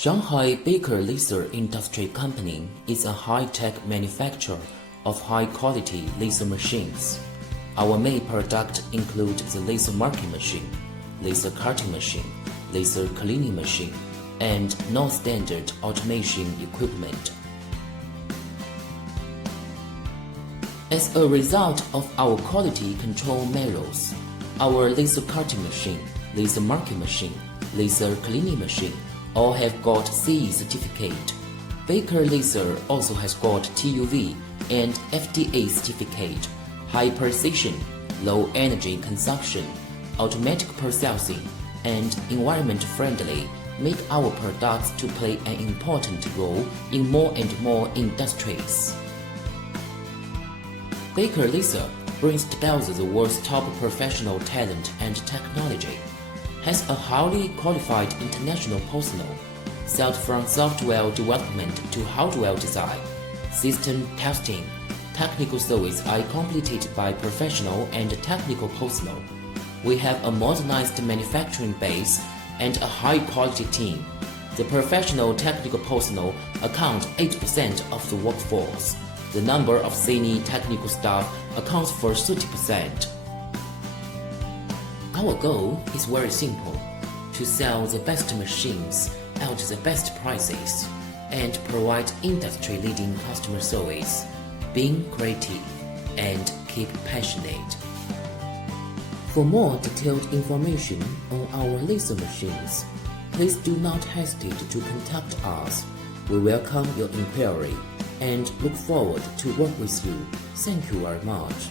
Shanghai Beike Laser Industry Company is a high-tech manufacturer of high-quality laser machines. Our main product include the laser marking machine, laser cutting machine, laser cleaning machine, and non-standard automation equipment. As a result of our quality control measures, our laser cutting machine, laser marking machine, laser cleaning machine all have got CE certificate. Beike Laser also has got TUV and FDA certificate, high precision, low energy consumption, automatic processing, and environment-friendly make our products to play an important role in more and more industries. Beike Laser brings together the world's top professional talent and technology, has a highly qualified international personnel, set from software development to hardware design, system testing. Technical service are completed by professional and technical personnel. We have a modernized manufacturing base and a high-quality team. The professional technical personnel account 8% of the workforce. The number of senior technical staff accounts for 30%. Our goal is very simple: to sell the best machines at the best prices and provide industry-leading customer service, being creative and keep passionate. For more detailed information on our laser machines, please do not hesitate to contact us. We welcome your inquiry and look forward to work with you. Thank you very much.